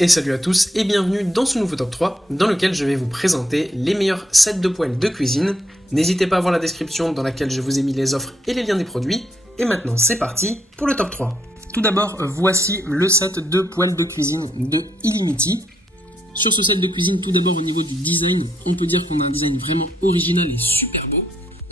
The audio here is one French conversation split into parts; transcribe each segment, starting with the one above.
Et salut à tous et bienvenue dans ce nouveau top 3 dans lequel je vais vous présenter les meilleurs sets de poêles de cuisine. N'hésitez pas à voir la description dans laquelle je vous ai mis les offres et les liens des produits. Et maintenant c'est parti pour le top 3. Tout d'abord, voici le set de poêles de cuisine de Illimity. Sur ce set de cuisine, tout d'abord au niveau du design, on peut dire qu'on a un design vraiment original et super beau.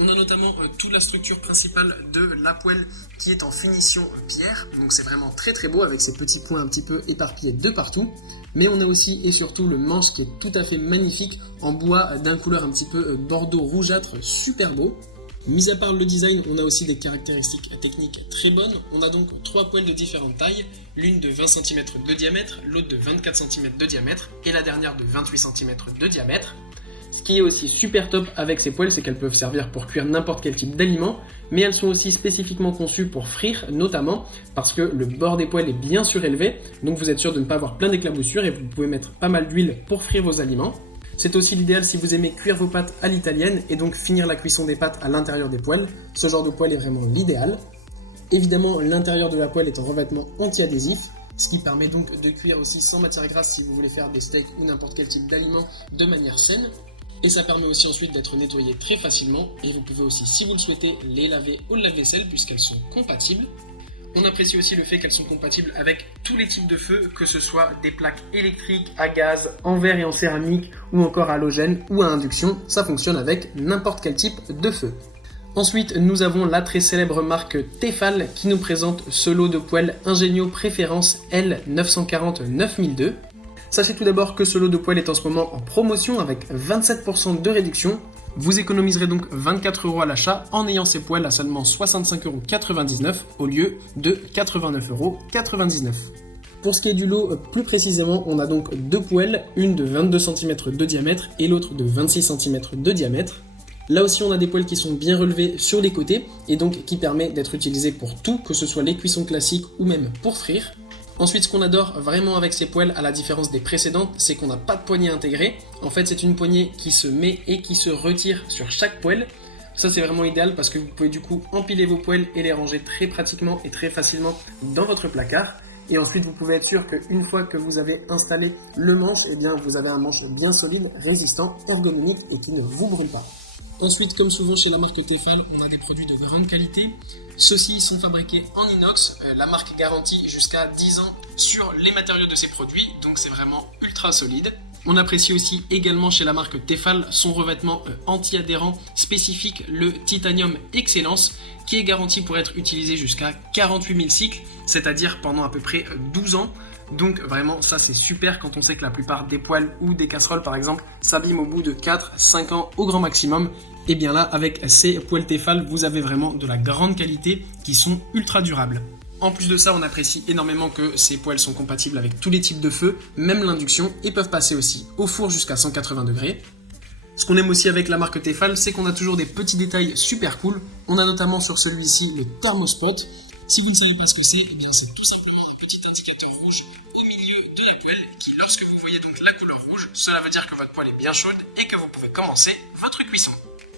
On a notamment toute la structure principale de la poêle qui est en finition pierre, donc c'est vraiment très très beau avec ces petits points un petit peu éparpillés de partout. Mais on a aussi et surtout le manche qui est tout à fait magnifique en bois d'un couleur un petit peu bordeaux rougeâtre, super beau. Mis à part le design, on a aussi des caractéristiques techniques très bonnes. On a donc 3 poêles de différentes tailles, l'une de 20 cm de diamètre, l'autre de 24 cm de diamètre et la dernière de 28 cm de diamètre. Ce qui est aussi super top avec ces poêles, c'est qu'elles peuvent servir pour cuire n'importe quel type d'aliment, mais elles sont aussi spécifiquement conçues pour frire, notamment parce que le bord des poêles est bien surélevé, donc vous êtes sûr de ne pas avoir plein d'éclaboussures et vous pouvez mettre pas mal d'huile pour frire vos aliments. C'est aussi l'idéal si vous aimez cuire vos pâtes à l'italienne et donc finir la cuisson des pâtes à l'intérieur des poêles. Ce genre de poêle est vraiment l'idéal. Évidemment, l'intérieur de la poêle est en revêtement anti-adhésif, ce qui permet donc de cuire aussi sans matière grasse si vous voulez faire des steaks ou n'importe quel type d'aliment de manière saine. Et ça permet aussi ensuite d'être nettoyé très facilement et vous pouvez aussi, si vous le souhaitez, les laver au lave-vaisselle puisqu'elles sont compatibles. On apprécie aussi le fait qu'elles sont compatibles avec tous les types de feux, que ce soit des plaques électriques, à gaz, en verre et en céramique ou encore à halogène ou à induction, ça fonctionne avec n'importe quel type de feu. Ensuite, nous avons la très célèbre marque Tefal qui nous présente ce lot de poêles Ingenio Préférence L940-9002. Sachez tout d'abord que ce lot de poêles est en ce moment en promotion avec 27% de réduction. Vous économiserez donc 24 € à l'achat en ayant ces poêles à seulement 65,99 € au lieu de 89,99 €. Pour ce qui est du lot, plus précisément, on a donc deux poêles, une de 22 cm de diamètre et l'autre de 26 cm de diamètre. Là aussi, on a des poêles qui sont bien relevés sur les côtés et donc qui permet d'être utilisés pour tout, que ce soit les cuissons classiques ou même pour frire. Ensuite, ce qu'on adore vraiment avec ces poêles, à la différence des précédentes, c'est qu'on n'a pas de poignée intégrée. En fait, c'est une poignée qui se met et qui se retire sur chaque poêle. Ça, c'est vraiment idéal parce que vous pouvez du coup empiler vos poêles et les ranger très pratiquement et très facilement dans votre placard. Et ensuite, vous pouvez être sûr qu'une fois que vous avez installé le manche, eh bien, vous avez un manche bien solide, résistant, ergonomique et qui ne vous brûle pas. Ensuite, comme souvent chez la marque Tefal, on a des produits de grande qualité. Ceux-ci sont fabriqués en inox. La marque garantit jusqu'à 10 ans sur les matériaux de ses produits, donc c'est vraiment ultra solide. On apprécie aussi également chez la marque Tefal son revêtement anti-adhérent spécifique, le Titanium Excellence, qui est garanti pour être utilisé jusqu'à 48 000 cycles, c'est-à-dire pendant à peu près 12 ans. Donc vraiment ça c'est super quand on sait que la plupart des poêles ou des casseroles par exemple s'abîment au bout de 4-5 ans au grand maximum. Et bien là avec ces poêles Tefal vous avez vraiment de la grande qualité qui sont ultra durables. En plus de ça on apprécie énormément que ces poêles sont compatibles avec tous les types de feux, même l'induction, et peuvent passer aussi au four jusqu'à 180 degrés. Ce qu'on aime aussi avec la marque Tefal, c'est qu'on a toujours des petits détails super cool. On a notamment sur celui-ci le thermospot. Si vous ne savez pas ce que c'est, eh bien c'est tout simplement un petit indicateur rouge au milieu de la poêle qui, lorsque vous voyez donc la couleur rouge, cela veut dire que votre poêle est bien chaude et que vous pouvez commencer votre cuisson.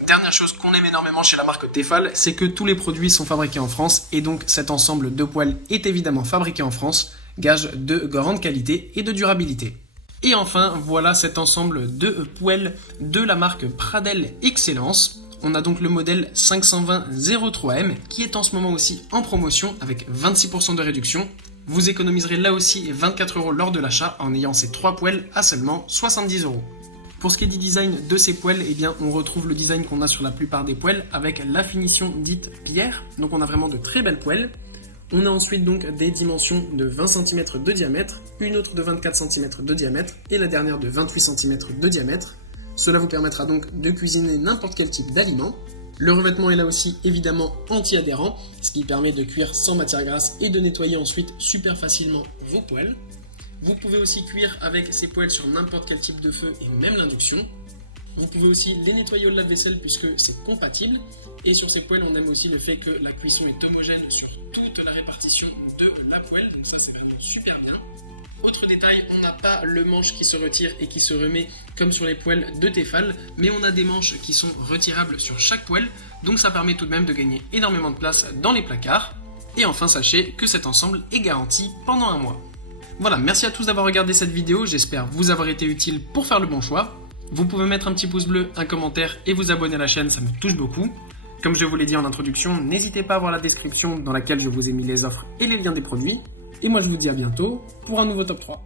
Dernière chose qu'on aime énormément chez la marque Tefal, c'est que tous les produits sont fabriqués en France et donc cet ensemble de poêles est évidemment fabriqué en France, gage de grande qualité et de durabilité. Et enfin, voilà cet ensemble de poêles de la marque Pradel Excellence. On a donc le modèle 520-03M qui est en ce moment aussi en promotion avec 26% de réduction. Vous économiserez là aussi 24 € lors de l'achat en ayant ces 3 poêles à seulement 70 €. Pour ce qui est du design de ces poêles, eh bien, on retrouve le design qu'on a sur la plupart des poêles avec la finition dite pierre. Donc on a vraiment de très belles poêles. On a ensuite donc des dimensions de 20 cm de diamètre, une autre de 24 cm de diamètre et la dernière de 28 cm de diamètre. Cela vous permettra donc de cuisiner n'importe quel type d'aliment. Le revêtement est là aussi évidemment anti-adhérent, ce qui permet de cuire sans matière grasse et de nettoyer ensuite super facilement vos poêles. Vous pouvez aussi cuire avec ces poêles sur n'importe quel type de feu et même l'induction. Vous pouvez aussi les nettoyer au lave-vaisselle puisque c'est compatible. Et sur ces poêles, on aime aussi le fait que la cuisson est homogène sur toute la répartition de la poêle. Donc ça c'est vraiment super bien. Autre détail, on n'a pas le manche qui se retire et qui se remet comme sur les poêles de Tefal, mais on a des manches qui sont retirables sur chaque poêle, donc ça permet tout de même de gagner énormément de place dans les placards. Et enfin, sachez que cet ensemble est garanti pendant un mois. Voilà, merci à tous d'avoir regardé cette vidéo, j'espère vous avoir été utile pour faire le bon choix. Vous pouvez mettre un petit pouce bleu, un commentaire et vous abonner à la chaîne, ça me touche beaucoup. Comme je vous l'ai dit en introduction, n'hésitez pas à voir la description dans laquelle je vous ai mis les offres et les liens des produits. Et moi je vous dis à bientôt pour un nouveau top 3.